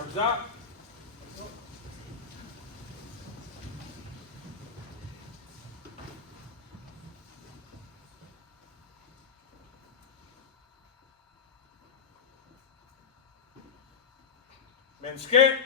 Sharps up. Men Kote.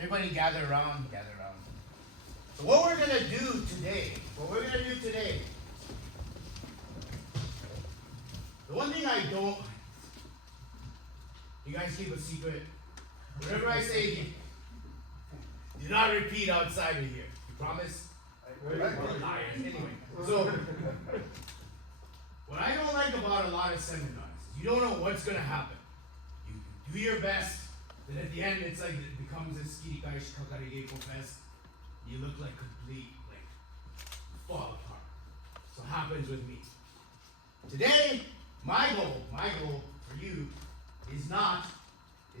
Everybody gather around, gather around. So what we're gonna do today, the one thing I don't, you guys keep a secret. Whatever I say, do not repeat outside of here. You promise? Liars. Anyway, so what I don't like about a lot of seminars is you don't know what's gonna happen. You do your best, then at the end it's like it becomes a skirikaish kakarigeko fest. You look like complete, fall apart. So it happens with me. Today, my goal for you is not a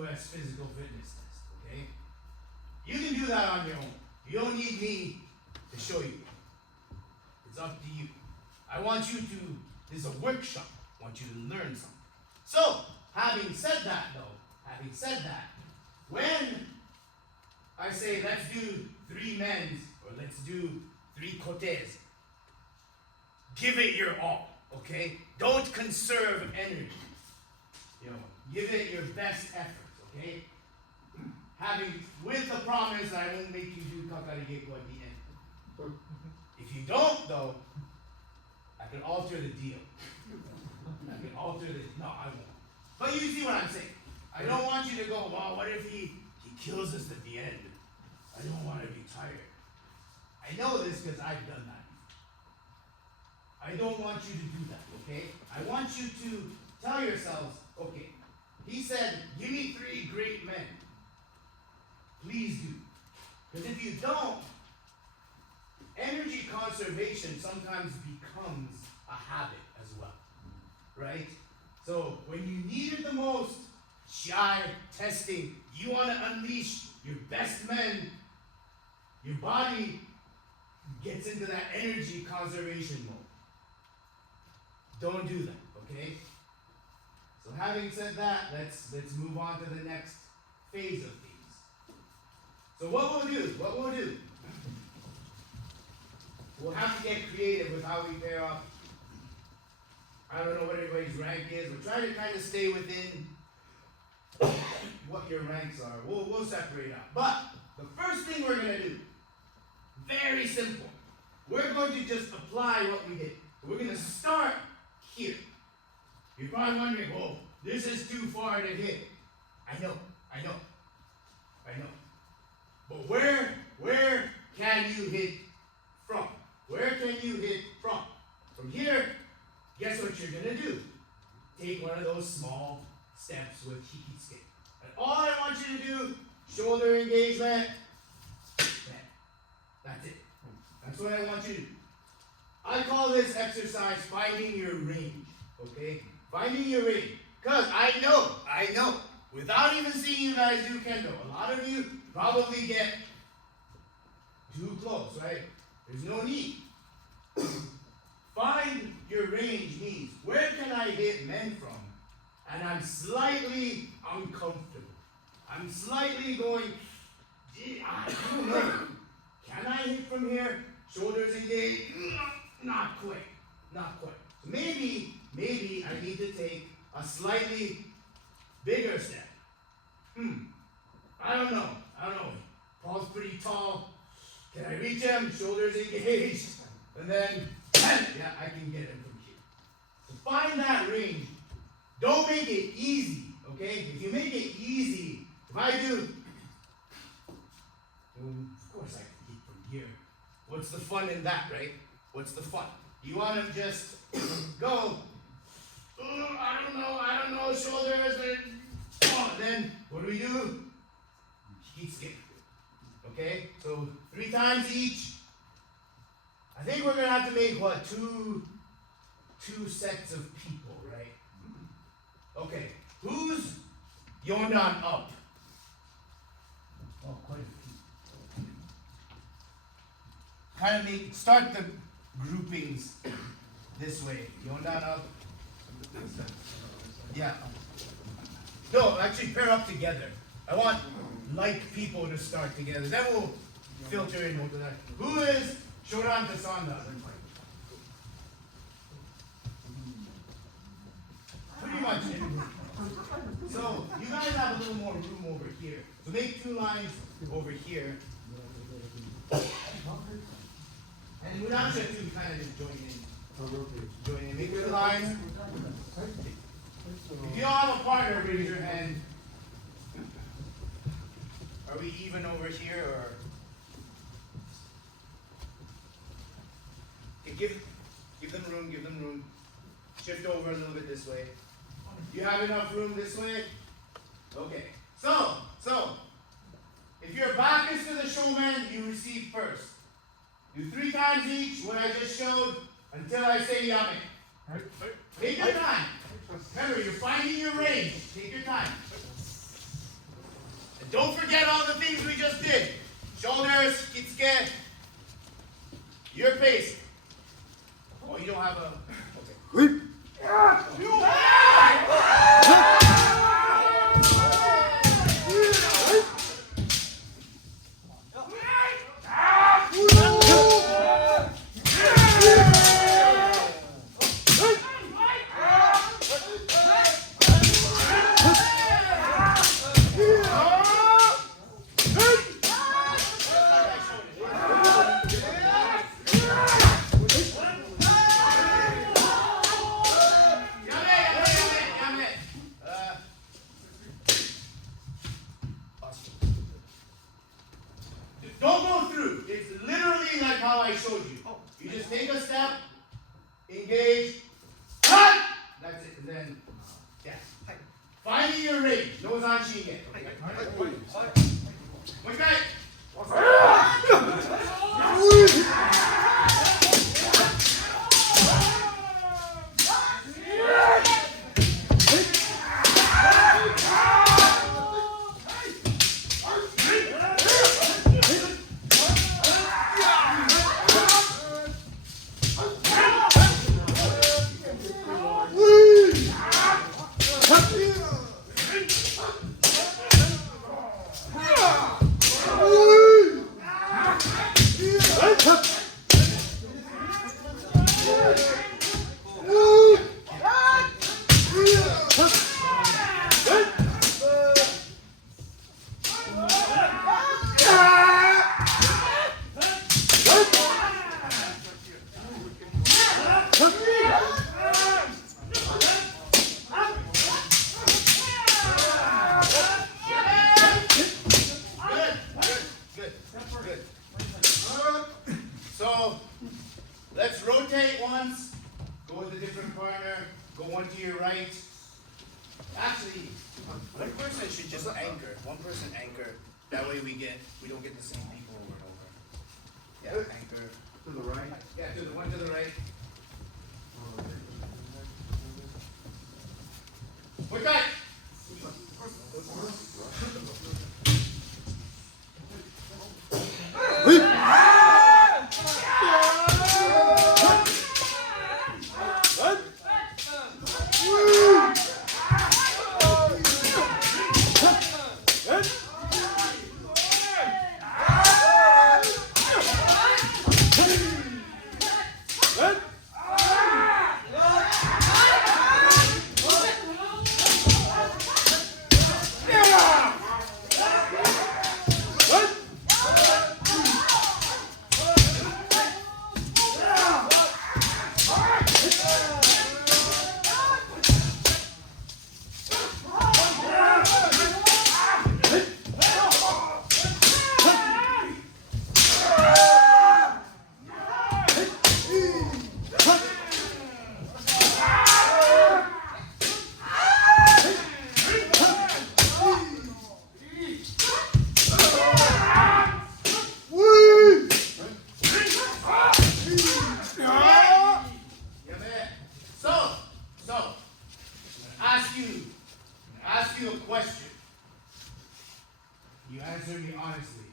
US physical fitness test, okay? You can do that on your own. You don't need me to show you. It's up to you. I want you to, this is a workshop. I want you to learn something. So, having said that, when I say let's do 3 men's or let's do 3 kotes, give it your all, okay? Don't conserve energy. Give it your best efforts, okay? With the promise that I won't make you do kakarigeko at the end. If you don't, though, I can alter the deal. No, I won't. But you see what I'm saying. I don't want you to go, well, what if he kills us at the end? I don't want to be tired. I know this because I've done that. I don't want you to do that, okay? I want you to tell yourselves, okay, he said, give me 3 great men. Please do. Because if you don't, energy conservation sometimes becomes a habit as well, right? So when you need it the most, shy, testing, you want to unleash your best men, your body gets into that energy conservation mode. Don't do that, okay? So having said that, let's move on to the next phase of things. So what we'll do, we'll have to get creative with how we pair up. I don't know what everybody's rank is. We're trying to kind of stay within what your ranks are. We'll separate out. But the first thing we're going to do, very simple. We're going to just apply what we did. We're going to start here. You're probably wondering, whoa, this is too far to hit. I know. But where can you hit from? Where can you hit from? From here, guess what you're going to do? Take one of those small steps with hikitsuke. And all I want you to do, shoulder engagement, that's it. That's what I want you to do. I call this exercise finding your range, okay? Finding your range. Because I know, without even seeing you guys do kendo, a lot of you probably get too close, right? There's no need. Find your range means, where can I hit men from? And I'm slightly uncomfortable. I'm slightly going, gee, I don't know. Can I hit from here? Shoulders engaged? Not quite. So maybe I need to take a slightly bigger step. I don't know. Paul's pretty tall. Can I reach him? Shoulders engaged. And then, yeah, I can get him from here. So find that range. Don't make it easy, okay? If you make it easy, if I do, of course I can hit from here. What's the fun in that, right? What's the fun? You want to just go, I don't know, shoulders, and then what do? Hikitsuke. Okay? So 3 times each. I think we're going to have to make, what, two sets of people, right? Okay. Who's Yondan up? Oh, quite a few. Kind of start the groupings this way. Yondan up. Yeah. No, actually pair up together. I want like people to start together. Then we'll filter in over that. Who is Shoran Tasanda? Pretty much everyone. So you guys have a little more room over here. So make 2 lines over here. And without you two kind of just join in. Make 2 lines. If you don't have a partner, raise your hand. Are we even over here, or? Okay, give them room. Shift over a little bit this way. Do you have enough room this way? Okay. So, if your back is to the showman, you receive first. Do 3 times each, what I just showed, until I say yame. Take your time. Remember, you're finding your range. Take your time. And don't forget all the things we just did. Shoulders, kitsuke, your pace. Oh, you don't have a... Okay. Don't go through. It's literally like how I showed you. You just take a step, engage, cut! That's it. And then, yeah. Finding your range. No zanshi yet. One guy. One person should just anchor. One person anchor. That way we don't get the same people over and over. Yeah, anchor. To the right. Yeah, to the one to the right. We're done. Ask you a question. You answer me honestly.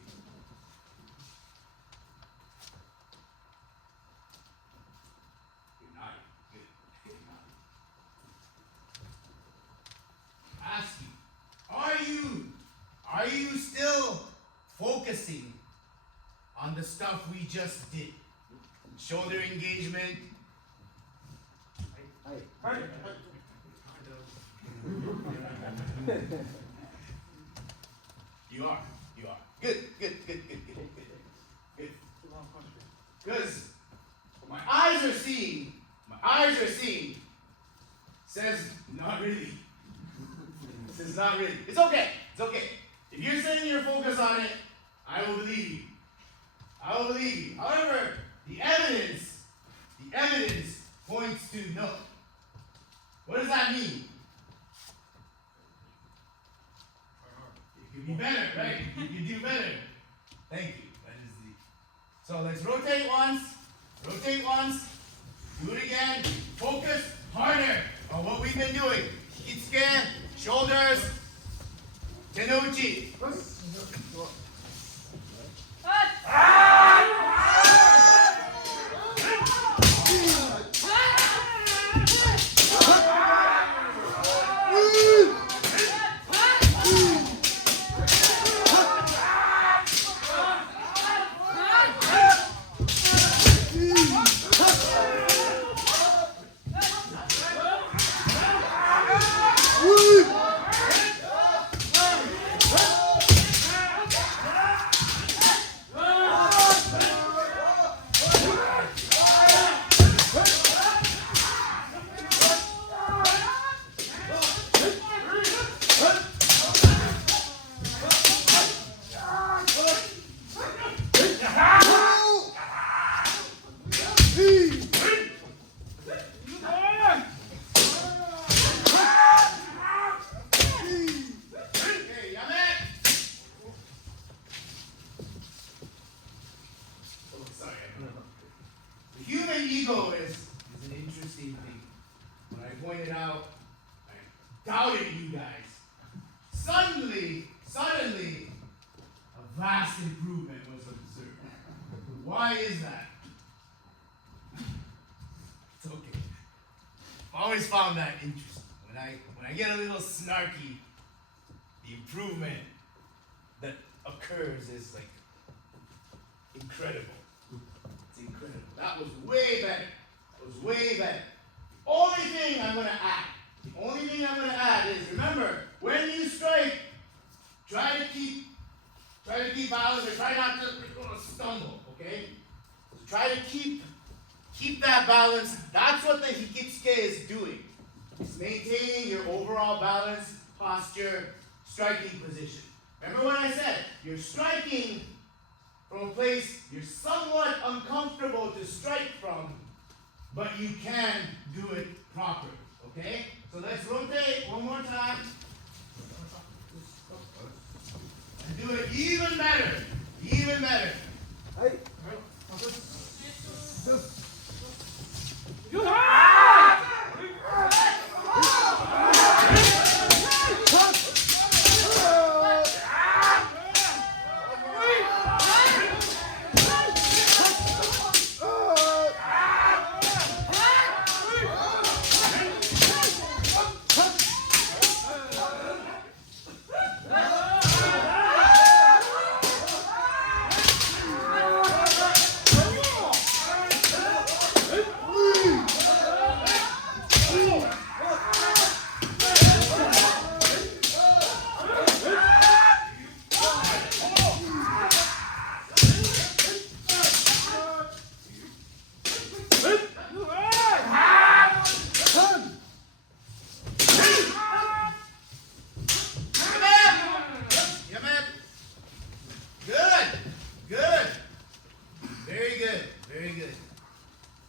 You're not good. You're not. Ask you, are you still focusing on the stuff we just did? Shoulder engagement. You are. Good. Because my eyes are seeing, says not really. Says not really. It's okay. If you're saying you're focused on it, I will believe you. However, the evidence points to no. What does that mean? You can be better, right? You can do better. Thank you. That is the. So let's rotate once. Do it again. Focus harder on what we've been doing. Kitsuke, shoulders, tenouchi. The human ego is an interesting thing. When I pointed out, I doubted you guys. Suddenly, a vast improvement was observed. Why is that? It's okay. I've always found that interesting. When I get a little snarky, the improvement that occurs is like incredible. It's incredible. That was way better. Only thing I'm gonna add is, remember, when you strike, try to keep balance or try not to stumble, okay? So try to keep that balance. That's what the hikitsuke is doing. It's maintaining your overall balance, posture, striking position. Remember what I said? You're striking from a place you're somewhat uncomfortable to strike from, but you can do it properly, okay? So let's rotate one more time. do it even better. Even better. Hey.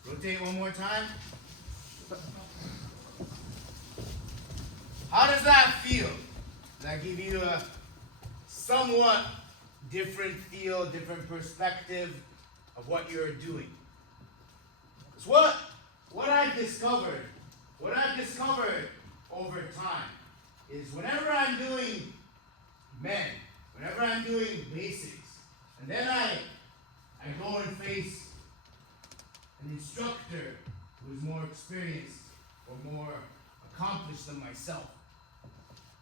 Rotate one more time. How does that feel? Does that give you a somewhat different feel, different perspective of what you're doing? It's what I've discovered over time is whenever I'm doing men, whenever I'm doing basics, and then I go and face an instructor who's more experienced or more accomplished than myself.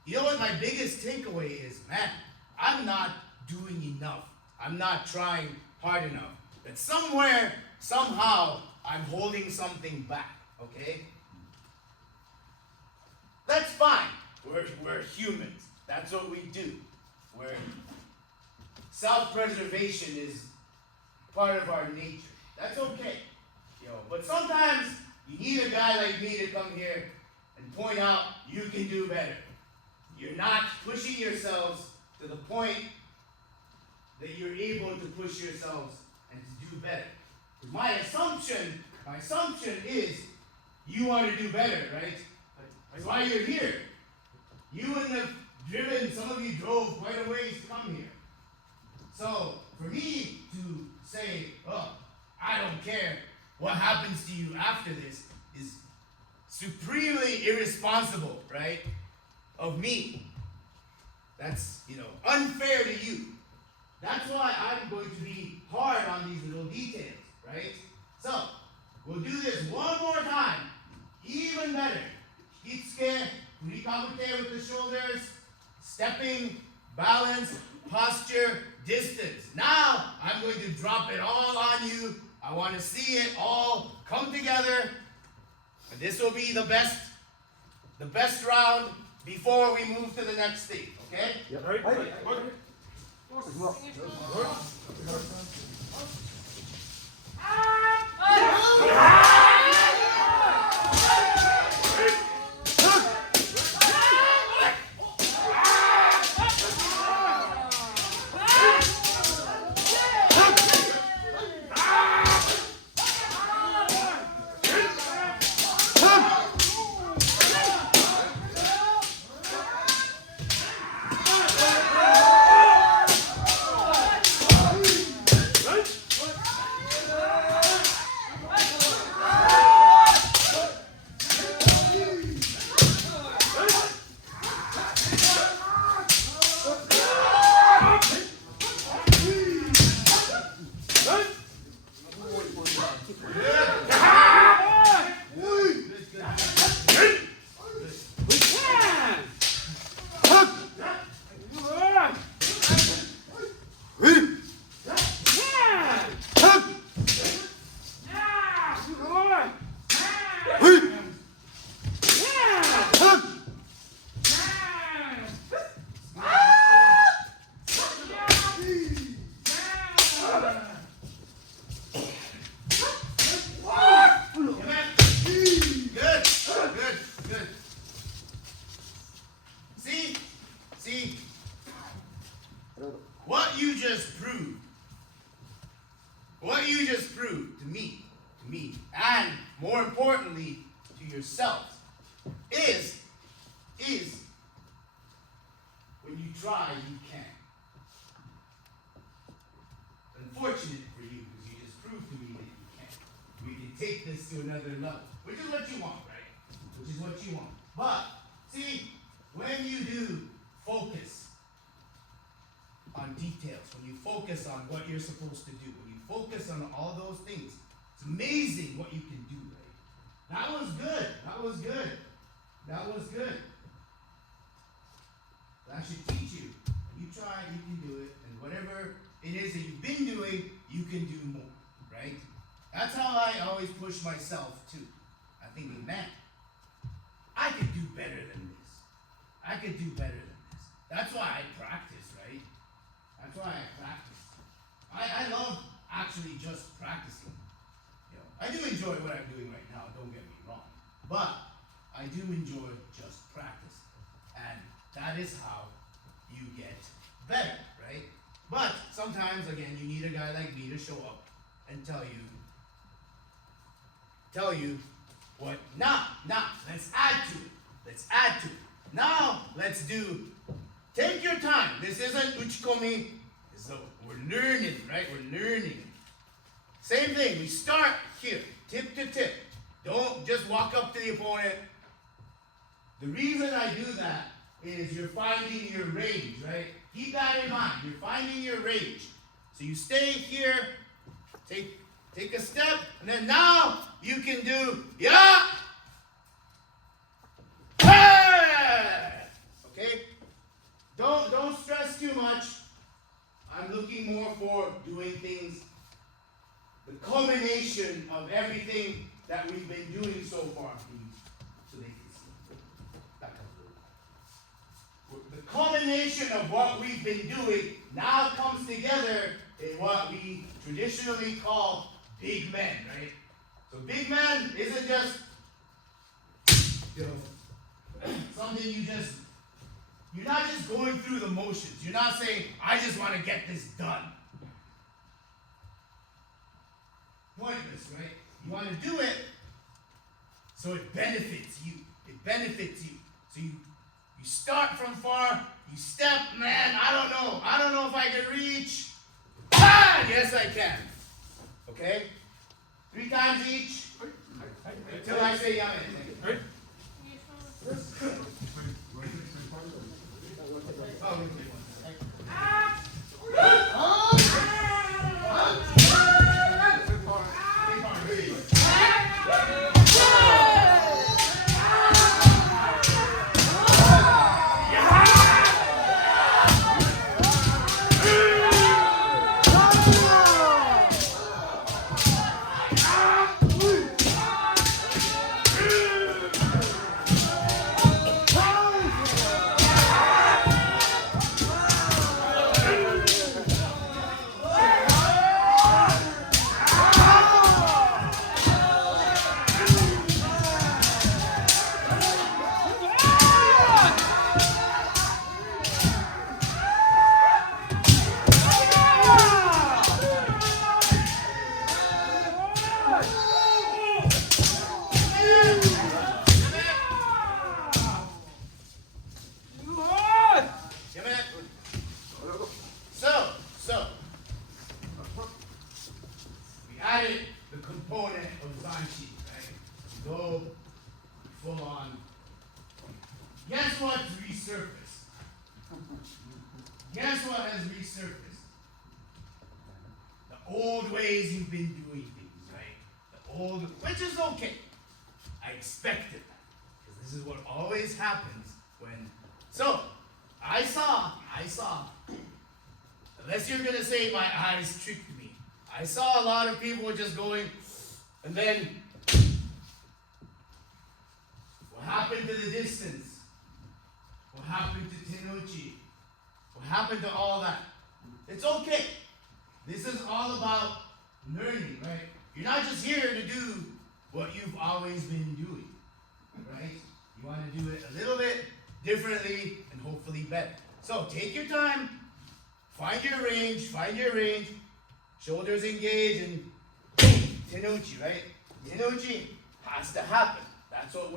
You know what my biggest takeaway is? Man, I'm not doing enough. I'm not trying hard enough. That somewhere, somehow, I'm holding something back, okay? That's fine. We're humans. That's what we do. Self-preservation is part of our nature. That's okay. But sometimes you need a guy like me to come here and point out you can do better. You're not pushing yourselves to the point that you're able to push yourselves and to do better. My assumption is you want to do better, right? That's why you're here. You wouldn't have driven, some of you drove quite a ways to come here. So for me to say, oh, I don't care what happens to you after this is supremely irresponsible, right? Of me. That's, unfair to you. That's why I'm going to be hard on these little details, right? So, we'll do this one more time. Even better. Kitsuke, kurikabute with the shoulders, stepping, balance, posture, distance. Now, I'm going to drop it all on you. I want to see it all come together. And this will be the best round before we move to the next thing, okay? Yep. What you just proved to me, and more importantly, to yourself, is when you try, you can. unfortunate for you because you just proved to me that you can. We can take this to another level, which is what you want, right? Which is what you want. But, see, when you do focus on details, when you focus on what you're supposed to do, when you focus on all those things, it's amazing what you can do, right? That was good. That was good. That was good. That should teach you. You try, you can do it, and whatever it is that you've been doing, you can do more, right? That's how I always push myself too. I think, man, I could do better than this. I could do better than this. That's why I practice, right? That's why I practice. I love actually just practicing. You know, I do enjoy what I'm doing right now, don't get me wrong. But I do enjoy just practice. And that is how you get better, right? But sometimes, again, you need a guy like me to show up and tell you what, now, let's add to it. Let's add to it. Now, let's do, take your time. This isn't uchikomi. We're learning, right? We're learning. Same thing, we start here, tip to tip. Don't just walk up to the opponent. The reason I do that is you're finding your range, right? Keep that in mind. You're finding your range. So you stay here, take a step, and then now you can do yeah. Okay? Don't stress too much. I'm looking more for doing things, the culmination of everything that we've been doing so far. So they can see. Back up a little. The culmination of what we've been doing now comes together in what we traditionally call big men, right? So big men isn't just, you know, something you're not just going through the motions. You're not saying, I just want to get this done. Pointless, right? You want to do it so it benefits you. It benefits you. So you start from far, you step, man, I don't know if I can reach. Ah, yes I can. Okay? 3 times each. Until I say yamen. Guess what has resurfaced? The old ways you've been doing things, right? Which is okay. I expected that. Because this is what always happens when, so, I saw, unless you're going to say my eyes tricked me, I saw a lot of people just going, and then, what happened to the distance? What happened to Tenochi? What happened to all that? It's okay. This is all about learning, right? You're not just here to do what you've always been doing, right? You want to do it a little bit differently and hopefully better. So take your time, find your range, shoulders engage, and boom, Tenochi, right? Tenochi has to happen. That's what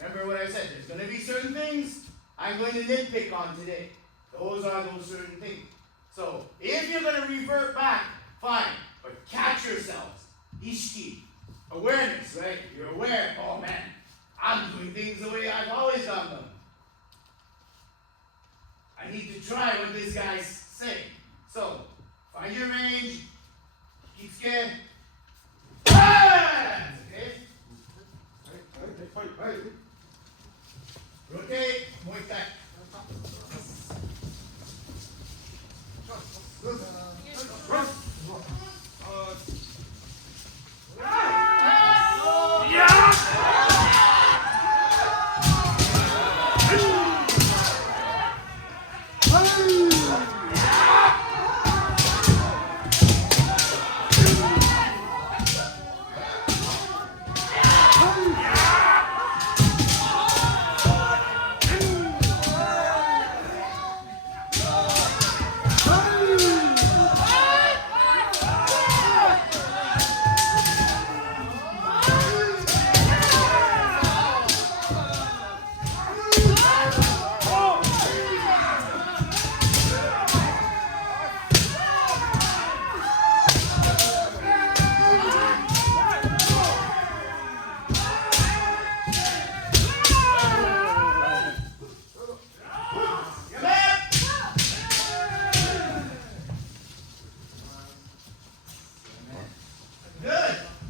remember what I said, there's going to be certain things I'm going to nitpick on today. Those are those certain things. So if you're going to revert back fine, but catch yourselves. Ishki, awareness, right? You're aware, oh man, I'm doing things the way I've always done them. I need to try what this guy's saying. So, find your range, keep scared. Hands, okay? Rotate, point back.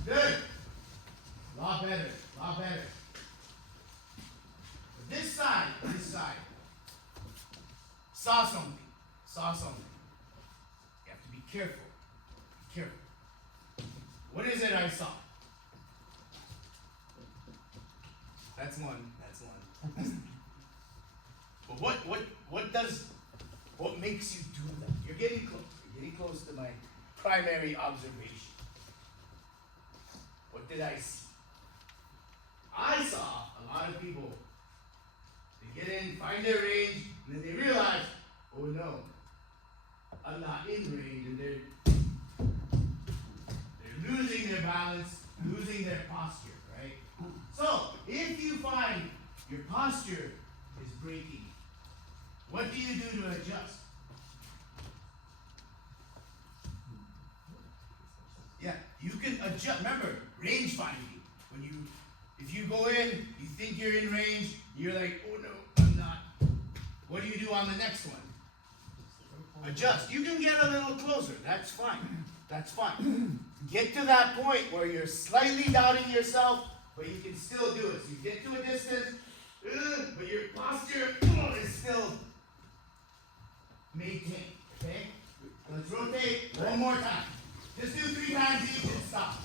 Good. Lot better. This side. Saw something. You have to be careful. What is it I saw? That's one. But what makes you do that? You're getting close to my primary observation. What did I see? I saw a lot of people, they get in, find their range, and then they realize, oh no, I'm not in range, and they're losing their balance, losing their posture, right? So, if you find your posture is breaking, what do you do to adjust? Yeah, you can adjust. Remember, range finding. If you go in, you think you're in range, you're like, oh no, I'm not. What do you do on the next one? Adjust. You can get a little closer. That's fine. Get to that point where you're slightly doubting yourself, but you can still do it. So you get to a distance, but your posture is still maintained. Okay? Let's rotate one more time. Just do 3 times each and stop.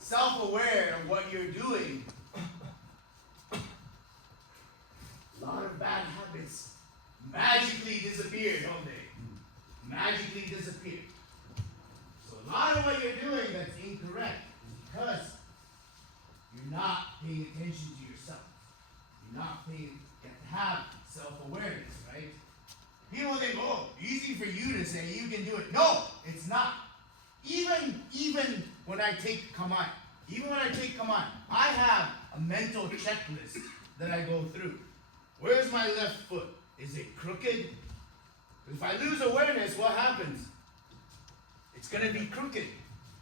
Self-aware of what you're doing, a lot of bad habits magically disappear, don't they? Magically disappear. So a lot of what you're doing that's incorrect is because you're not paying attention to yourself. You have to have self-awareness, right? People think, oh, easy for you to say, you can do it. No, it's not. Even when I take command, I have a mental checklist that I go through. Where's my left foot? Is it crooked? If I lose awareness, what happens? It's going to be crooked.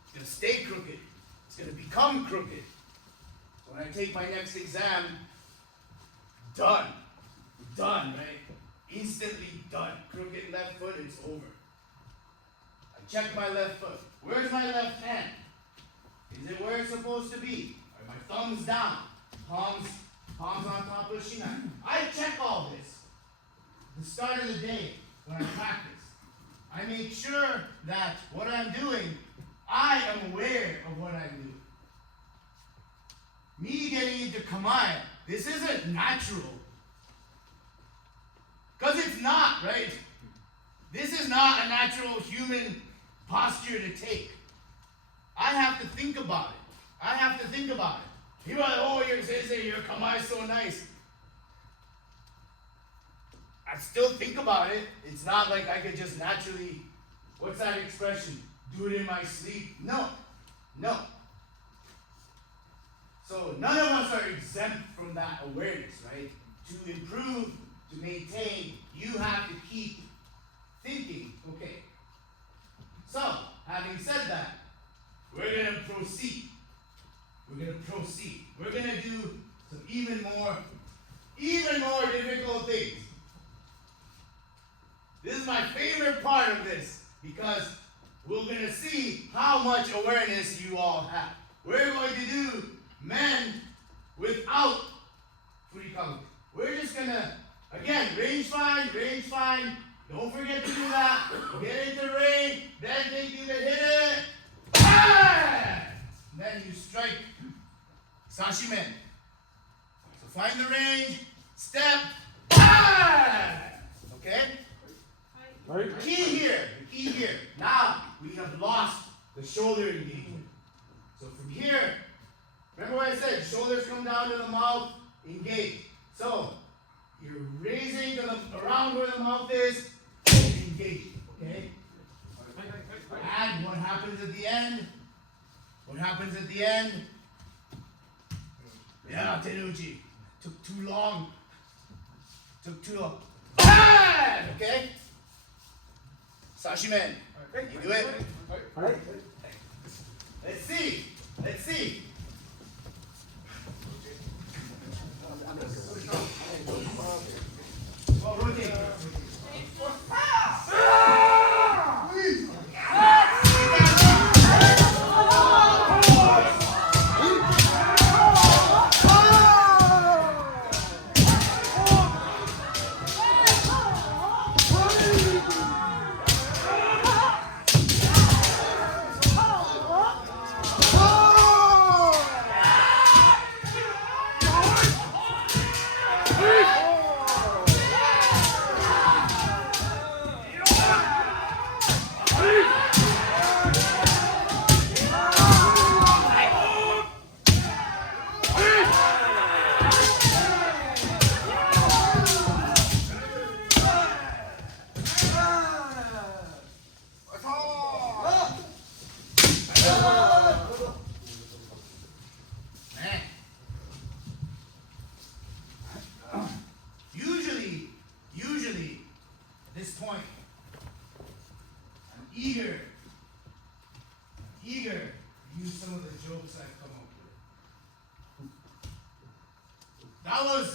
It's going to stay crooked. It's going to become crooked. So when I take my next exam, done. Done, right? Instantly done. Crooked left foot, it's over. I check my left foot. Where's my left hand? Is it where it's supposed to be? Are my thumbs down? Palms on top of shinai. I check all this. At the start of the day, when I practice, I make sure that what I'm doing, I am aware of what I'm doing. Me getting into Kamaya, this isn't natural. Because it's not, right? This is not a natural human posture to take. I have to think about it. People are like, oh, your Kamaya is so nice. I still think about it. It's not like I could just naturally, what's that expression? Do it in my sleep. No. So none of us are exempt from that awareness, right? To improve, to maintain, you have to keep thinking. Okay. So, having said that, we're going to proceed. We're going to do some even more difficult things. This is my favorite part of this because we're going to see how much awareness you all have. We're going to do men without furikabu. We're just going to, again, range find. Don't forget to do that. Get into range, then think you can hit it. Ah! Then you strike sashi men. So find the range, step, ah! Okay? The key here. Now we have lost the shoulder engagement. So from here, remember what I said, shoulders come down to the mouth, engage. So you're raising to around where the mouth is, engage. Okay? And what happens at the end? Yeah, Tenuchi. Took too long. Ah! Okay? Sashimen. You do it? Alright. Let's see. Oh, rotate. Usually, at this point, I'm eager to use some of the jokes I've come up with. That was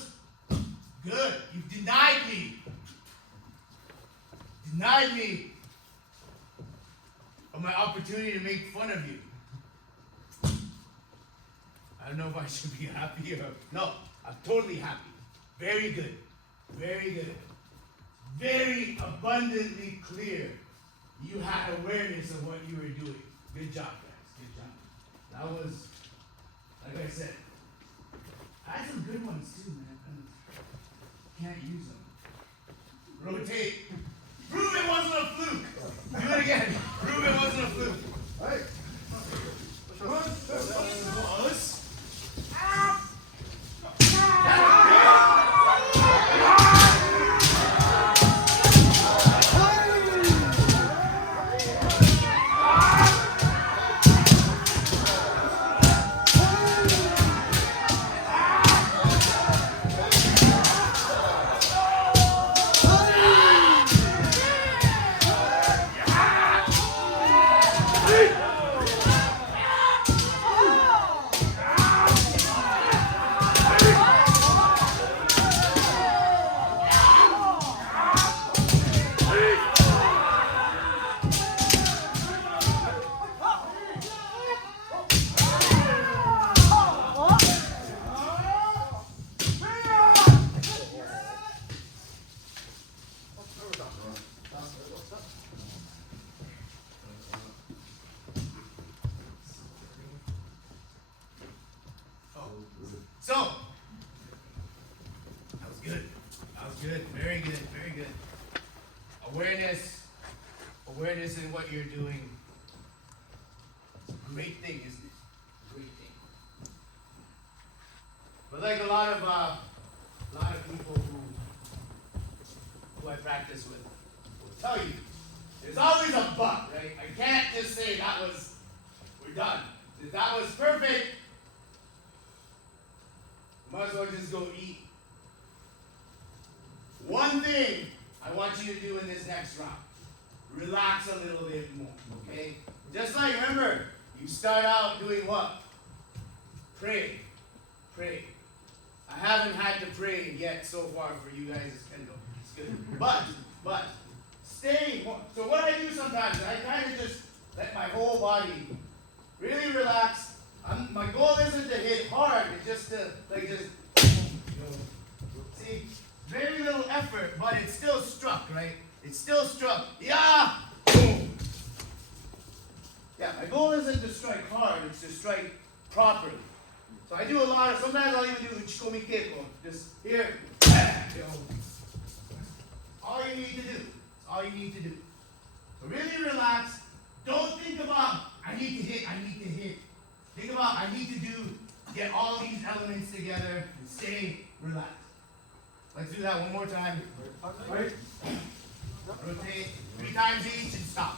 good. You've denied me of my opportunity to make fun of you. I don't know if I should be happy or no. I'm totally happy. Very good. Very abundantly clear. You had awareness of what you were doing. Good job, guys. Good job. That was, like I said, I had some good ones too, man. Can't use them. Rotate. Prove it wasn't a fluke. Do it again. Prove it wasn't a fluke. All right. Close. purpose in what you're doing, it's a great thing, isn't it? Great thing. But like a lot of people who I practice with will tell you, there's always a but, right? I can't just say we're done. If that was perfect, might as well just go eat. One thing I want you to do in this next round, relax a little bit more, okay? Just like, remember, you start out doing what? Pray. Pray. I haven't had to pray yet so far for you guys. It's good. But, stay. So what I do sometimes, I kind of just let my whole body really relax. My goal isn't to hit hard. It's just to, see, very little effort, but it's still struck, right? It's still struck. Yeah! Boom! Yeah, my goal isn't to strike hard. It's to strike properly. So I do a lot of, sometimes I'll even do uchikomi keiko. Just here, all you need to do. It's all you need to do. So really relax. Don't think about, I need to hit. Think about, I need to get all these elements together and stay relaxed. Let's do that one more time. Right. Rotate 3 times each and stop.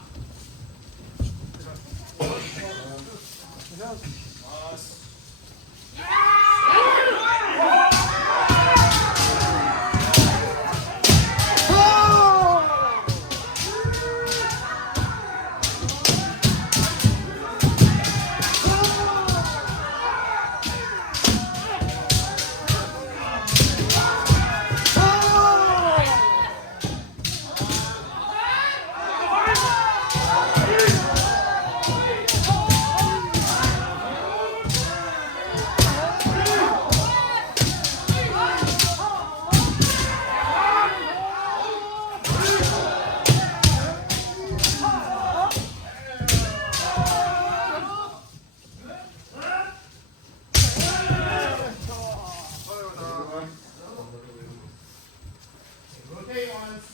Rotate once.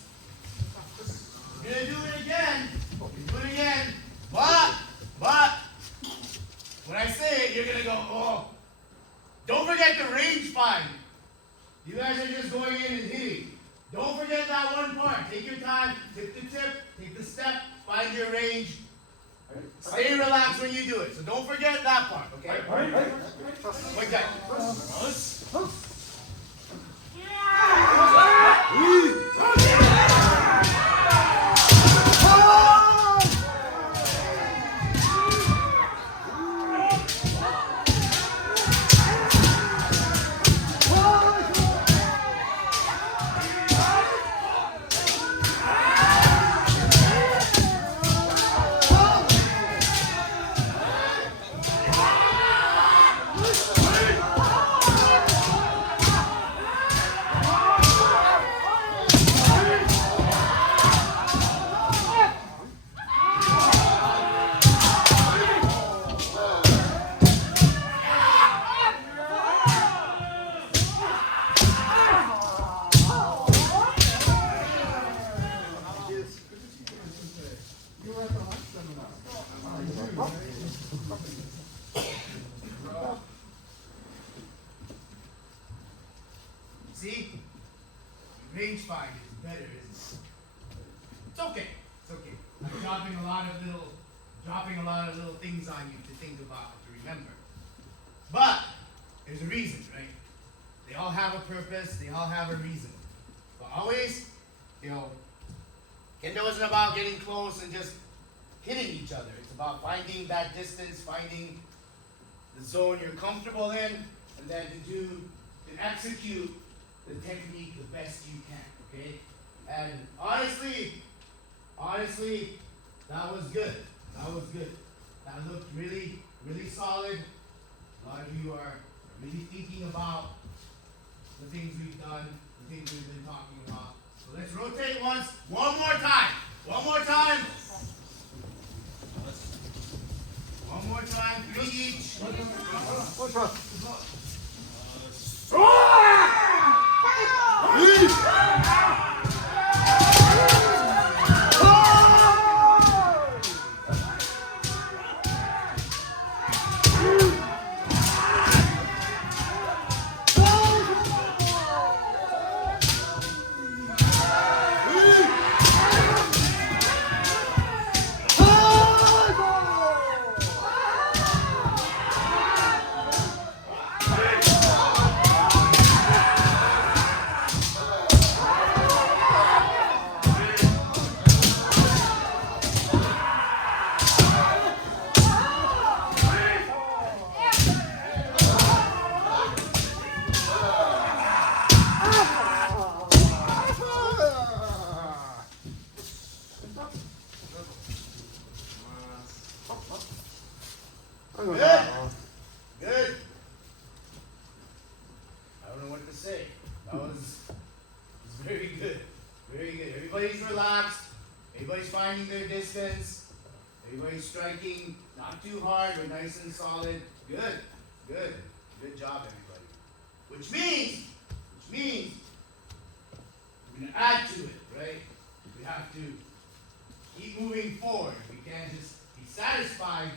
You're gonna do it again. But when I say it, you're gonna go, oh. Don't forget the range find. You guys are just going in and hitting. Don't forget that one part. Take your time, tip to tip, take the step, find your range. Stay relaxed when you do it. So don't forget that part, okay? Like that. See? Range find is better, isn't it? It's okay. I'm dropping a lot of little things on you to think about, to remember. But there's a reason, right? They all have a purpose, they all have a reason. But always, kendo isn't about getting close and just hitting each other. It's about finding that distance, finding the zone you're comfortable in, and then to execute the technique the best you can, okay? And honestly, that was good. That looked really, really solid. A lot of you are really thinking about the things we've done, the things we've been talking about. So let's rotate once, one more time. One more time, 3 each. Good. Good. I don't know what to say. That was very good. Very good. Everybody's relaxed. Everybody's finding their distance. Everybody's striking not too hard, but nice and solid. Good. Good. Good job, everybody. Which means we're going to add to it, right? We have to keep moving forward. We can't just be satisfied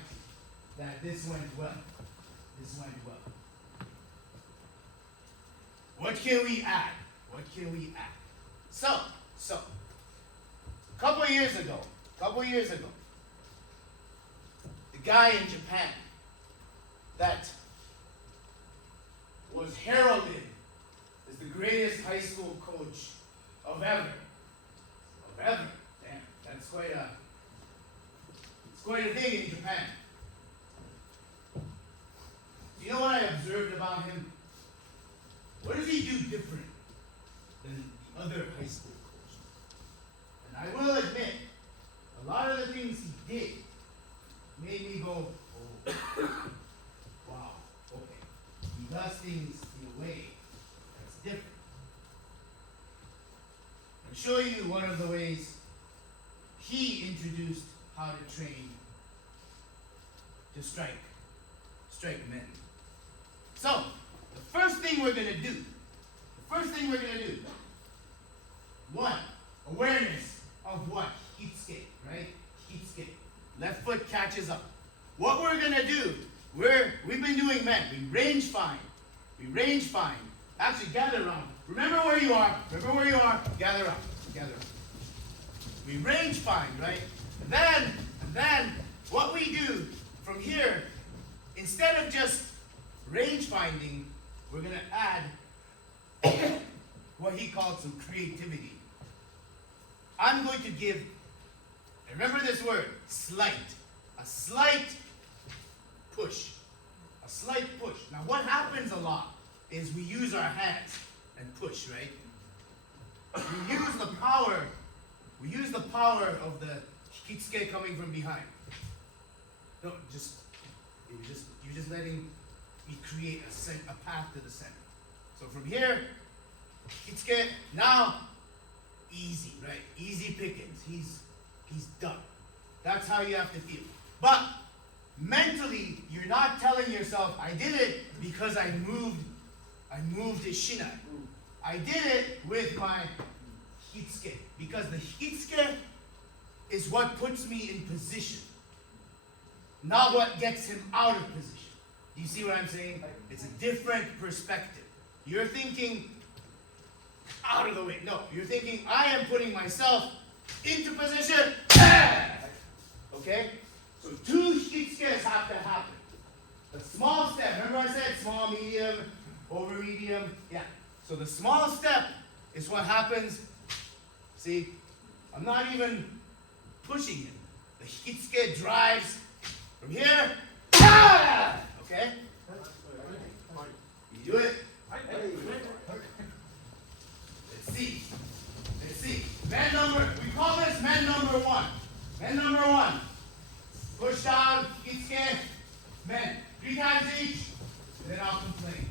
that this went well. This went well. What can we add? What can we add? So, a couple years ago, the guy in Japan that was heralded as the greatest high school coach of ever. Damn, that's quite a thing in Japan. Do you know what I observed about him? What does he do different than the other high school coaches? And I will admit, a lot of the things he did made me go, oh, wow, okay. He does things in a way that's different. I'll show you one of the ways he introduced how to train to strike men. So, the first thing we're going to do, one, awareness of what? Hitsuke, right? Hitsuke. Left foot catches up. What we're going to do, we've been doing men. We range find. Actually, gather around. Remember where you are. Gather up. We range find, right? And then, what we do from here, instead of just range finding, we're going to add what he called some creativity. I'm going to give, remember this word, slight. A slight push. Now what happens a lot is we use our hands and push, right? We use the power of the hitsuke coming from behind. No, you're just letting me create a path to the center. So from here, hitsuke, now, easy, right? Easy pickings. He's done. That's how you have to feel. But mentally, you're not telling yourself, I did it because I moved his shinai. I did it with my hitsuke. Because the hitsuke is what puts me in position, not what gets him out of position. Do you see what I'm saying? It's a different perspective. You're thinking out of the way. No, you're thinking I am putting myself into position. Okay? So two hitsukes have to happen. The small step, remember I said small, medium, over medium? Yeah. So the small step is what happens. See, I'm not even pushing him. The hitsuke drives from here. Okay? You do it. Let's see. We call this men number one. Men number one. Push down, hitsuke, men. 3 times each, and then I'll complain.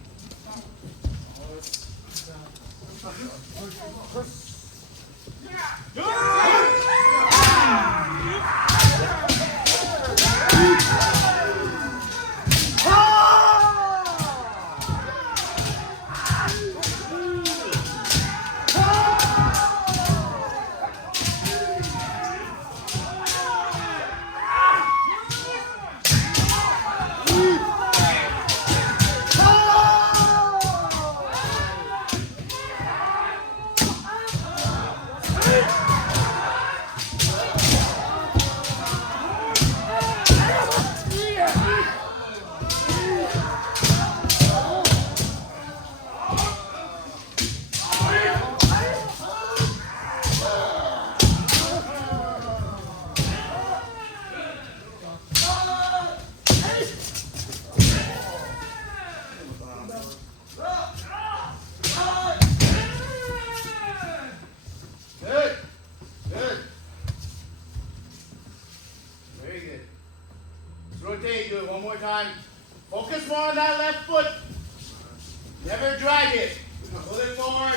time. Focus more on that left foot. Never drag it. Pull it forward.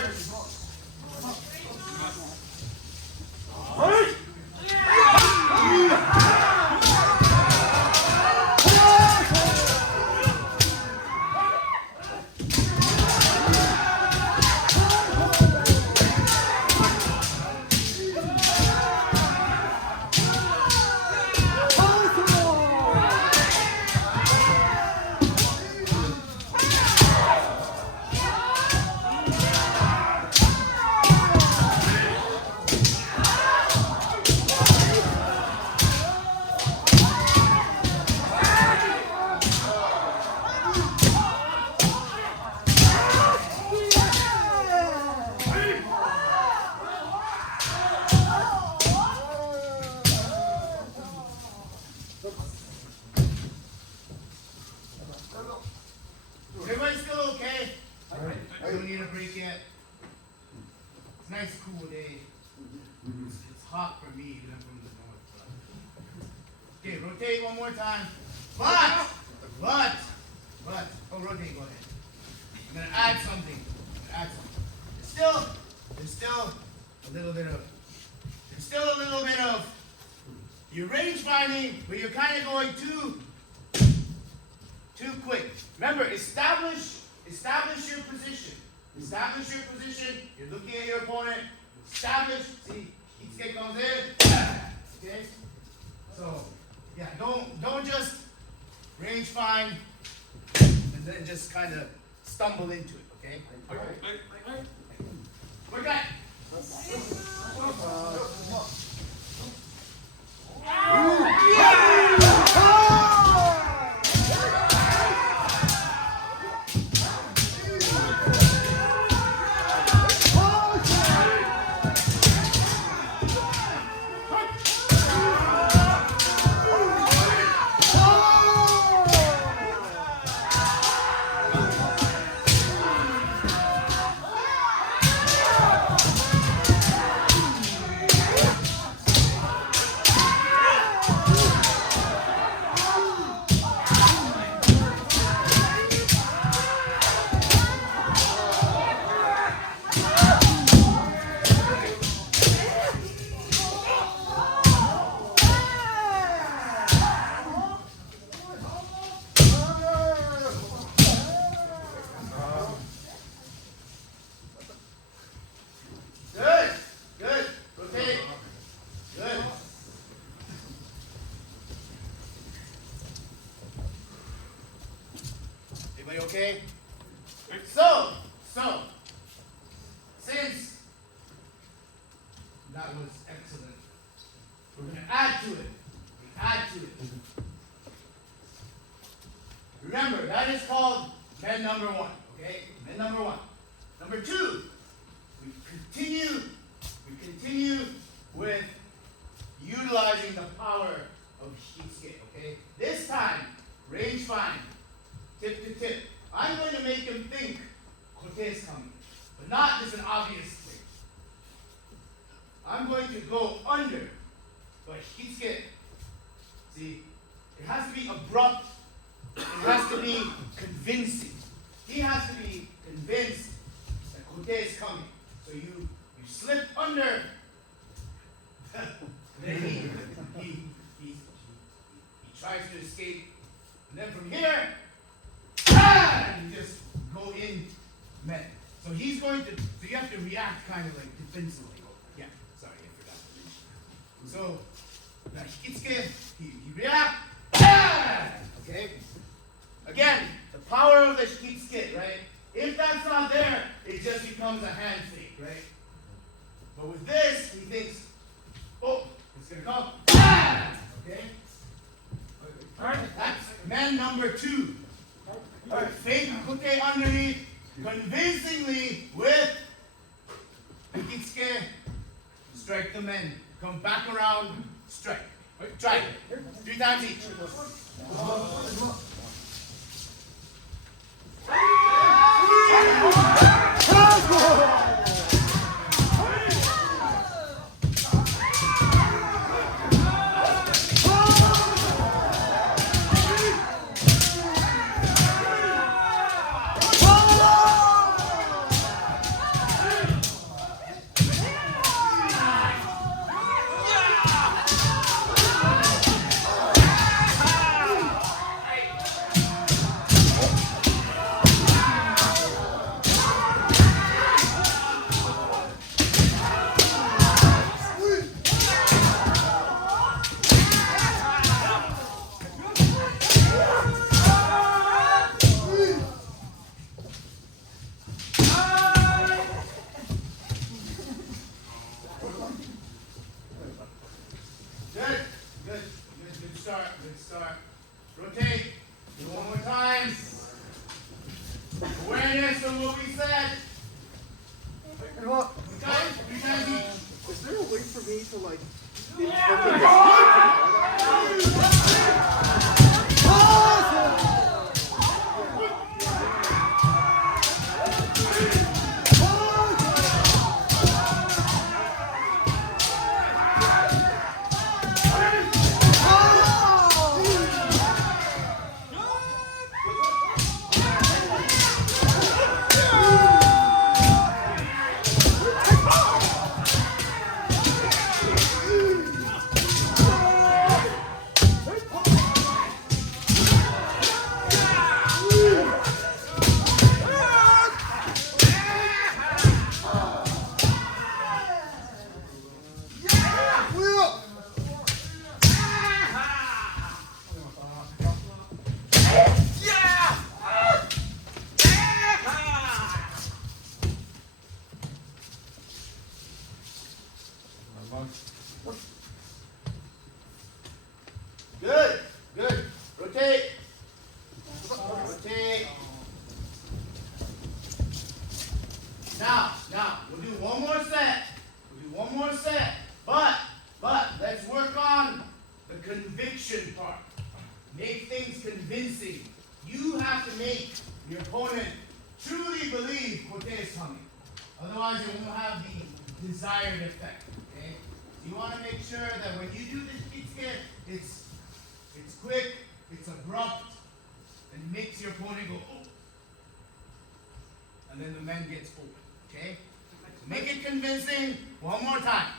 Everybody still okay? I don't need a break yet. It's a nice cool day. It's hot for me, even from the north. Okay, rotate one more time. But, oh, rotate, go ahead. I'm gonna add something. There's still a little bit of, you're range finding, but you're kind of going too quick. Remember, establish your position. Establish your position. You're looking at your opponent. Establish. See, Kitsuke comes in. Okay? So, yeah, don't just range find and then just kind of stumble into it, okay? All right. We're back. Good. Rotate. Good. Everybody okay? So, since that was excellent, we're going to add to it. Remember, that is called men number one, okay? Men number one. Number two, we continue with utilizing the power of Kitsuke, okay? This time, range find, tip to tip. I'm going to make him think Kote is coming, but not just an obvious thing. I'm going to go under, but Kitsuke, see, it has to be abrupt, it has to be convincing. He has to be convinced that Kote is coming. So you slip under, then he tries to escape, and then from here, you just go in men. So he's going to, so you have to react kind of like defensively. Yeah, sorry, I forgot to mention. So, now Kitsuke, he react, okay? Again, the power of the Kitsuke, right? If that's not there, it just becomes a hand fake, right? But with this, he thinks, oh, it's gonna come, okay? All right, that's man number two. All right, fake Kote underneath, convincingly with Kitsuke, strike the men. Come back around, strike. Right, try it. 3 times each. time. Awareness of what we said. And what? Three times each. Is there a way for me to like? Good, good. Rotate. Rotate. Now, we'll do one more set. But let's work on the conviction part. Make things convincing. You have to make your opponent truly believe Kote is coming. Otherwise, it won't have the desired effect. Okay? So you want to make sure that when you do this kitsuke, it's quick, it's abrupt, and makes your opponent go, oh. And then the men gets open. Okay? Make it convincing one more time.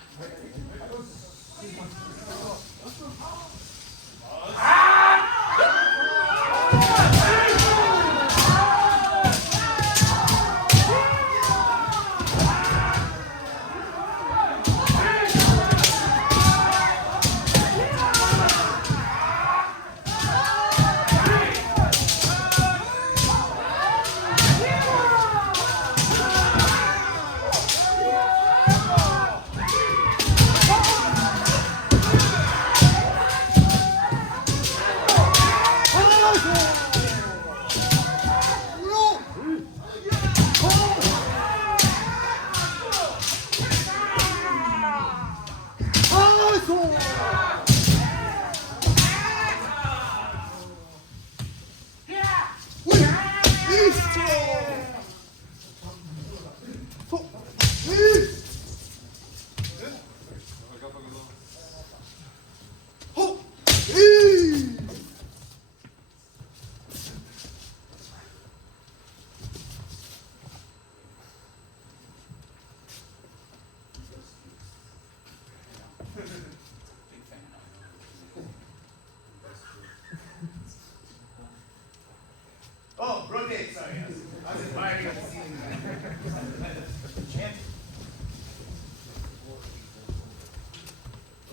Oh, rotate, sorry. I was admiring the ceiling.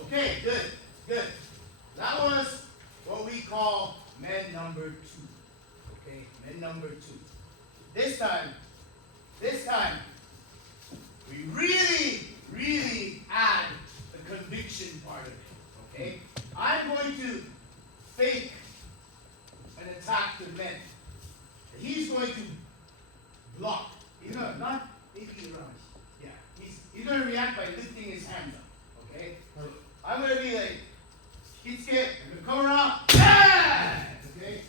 Okay, good. That was what we call men number 2. Okay, men number 2. This time, we really add the conviction part of it. Okay? I'm going to fake an attack to men. He's going to block. He's gonna not maybe around. Yeah. He's gonna react by lifting his hands up. Okay? So I'm gonna be like, kitsuke, I'm gonna come around. Yeah! Okay?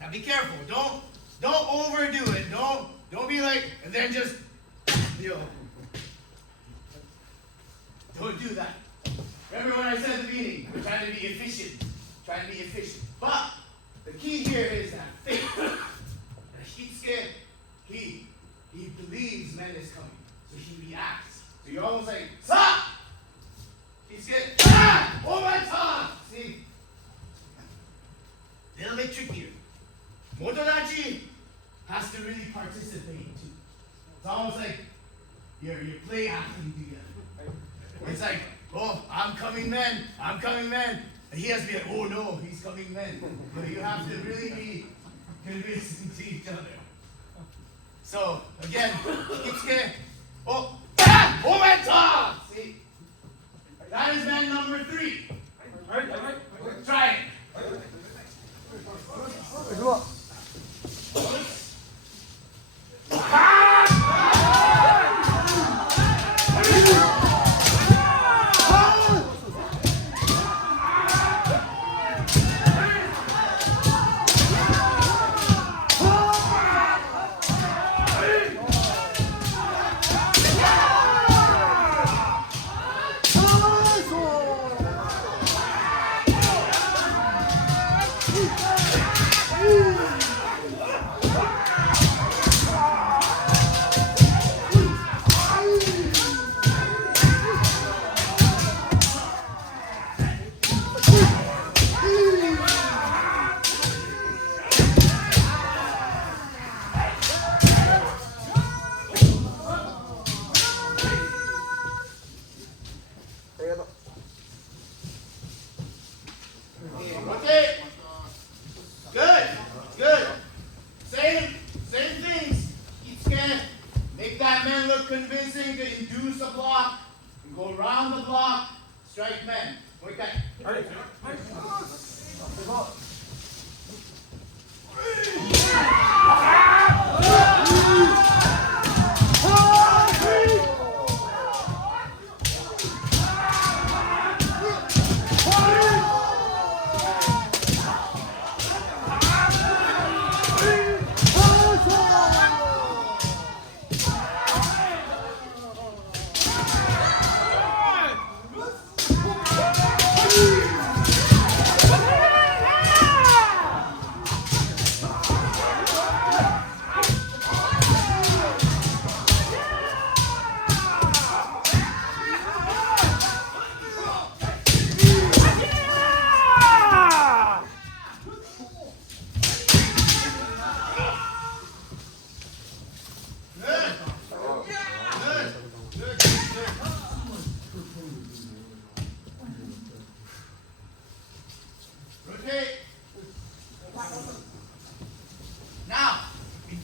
Now be careful. Don't overdo it. Don't be like, and then just don't do that. Remember what I said at the beginning? We're trying to be efficient. But the key here is that faith. Kitsuke, he believes men is coming. So he reacts. So you're almost like, stop! Kitsuke, ah! Oh my God! See? A little bit trickier. Motodachi has to really participate too. It's almost like you're play acting together. It's like, oh, I'm coming men. And he has to be like, oh no, he's coming men. But you have to really be convincing to each other. So, again, kitsuke, oh, ah! Oh my God! See? That is man number 3. Try it.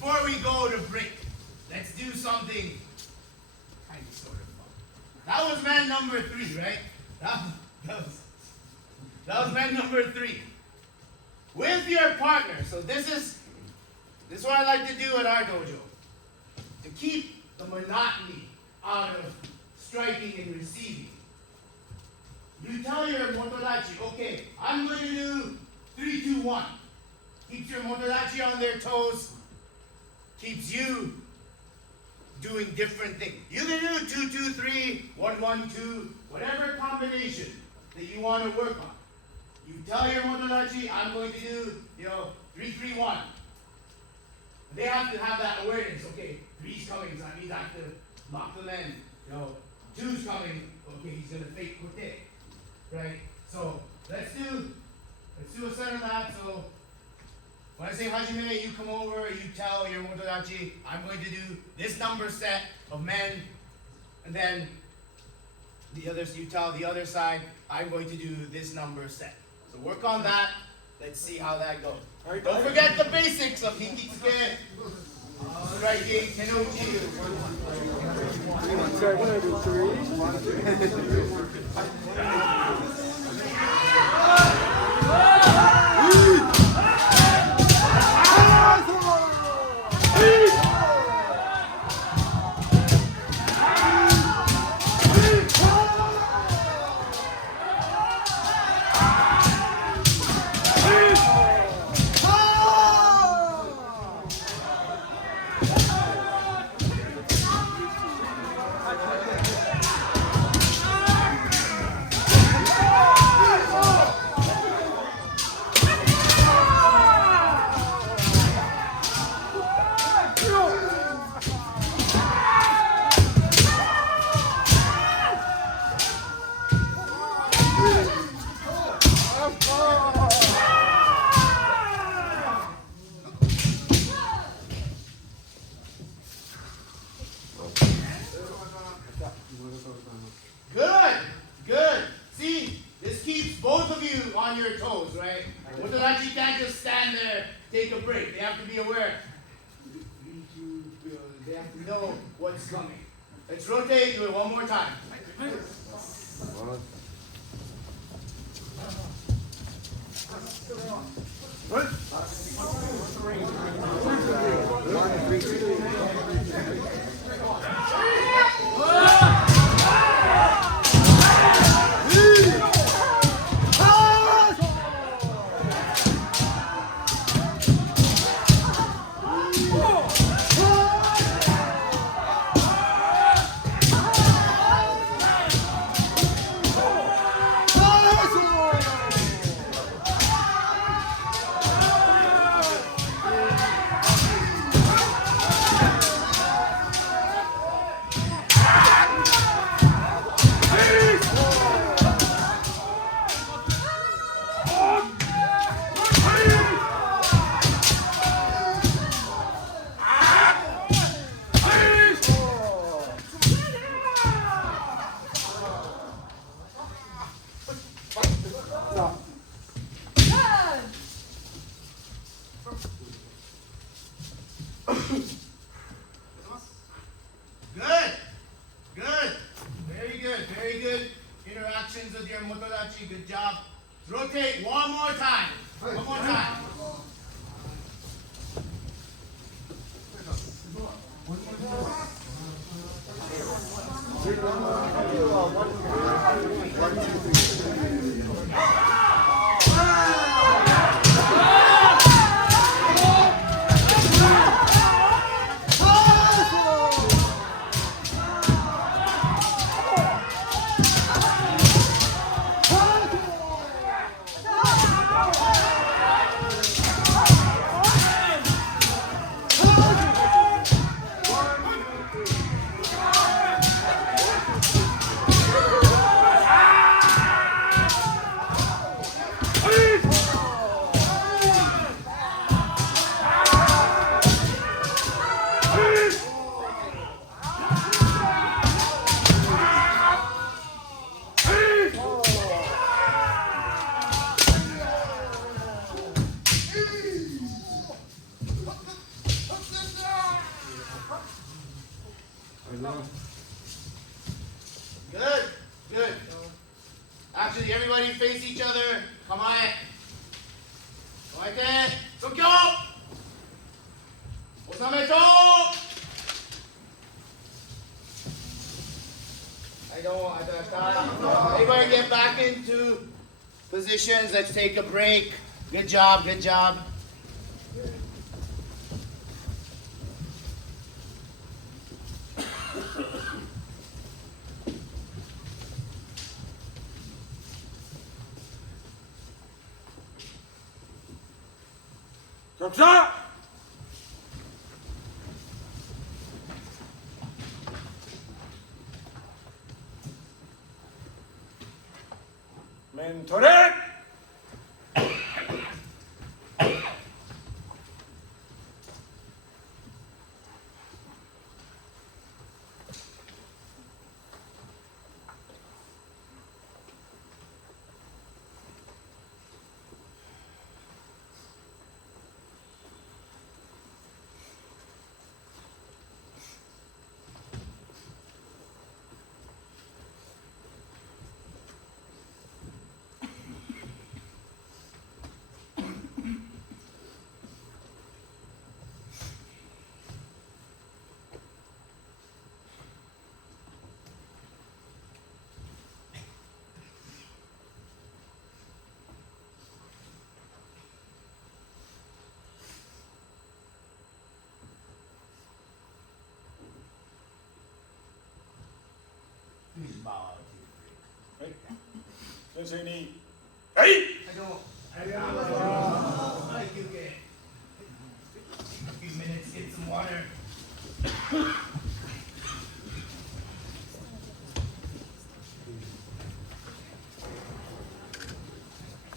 before we go to break, let's do something kind of sort of fun. That was man number 3, right? That was man number 3. With your partner. So this is what I like to do at our dojo. To keep the monotony out of striking and receiving. You tell your motodachi, okay, I'm going to do 3, 2, 1. Keeps your motodachi on their toes. Keeps you doing different things. You can do 2, 2, 3, 1, 1, 2, whatever combination that you want to work on. You tell your motodachi, I'm going to do, 3, 3, 1. They have to have that awareness. Okay, 3's coming, so that means I have to lock them in. 2's coming. Okay, he's gonna fake kote, right? So let's do a set of that. So when I say hajime, you come over, you tell your motodachi, I'm going to do this number set of men, and then you tell the other side, I'm going to do this number set. So work on that. Let's see how that goes. Don't forget the basics of hikitsuke, striking, tenouchi. So I'm gonna do 3. Good. See, this keeps both of you on your toes, right? Motodachi can't just stand there, take a break. They have to be aware. They have to know what's coming. Let's rotate, do it one more time. Very good interactions with your motodachi. Good job. Rotate one more time. One more time. Good, good. Actually, everybody face each other. Come on. Like Sokyo! Osameto! Everybody get back into positions. Let's take a break. Good job, good job. 격자! Men Kote! Please bow out to your 선생님, 에이! Thank you, kid. A few minutes, get some water.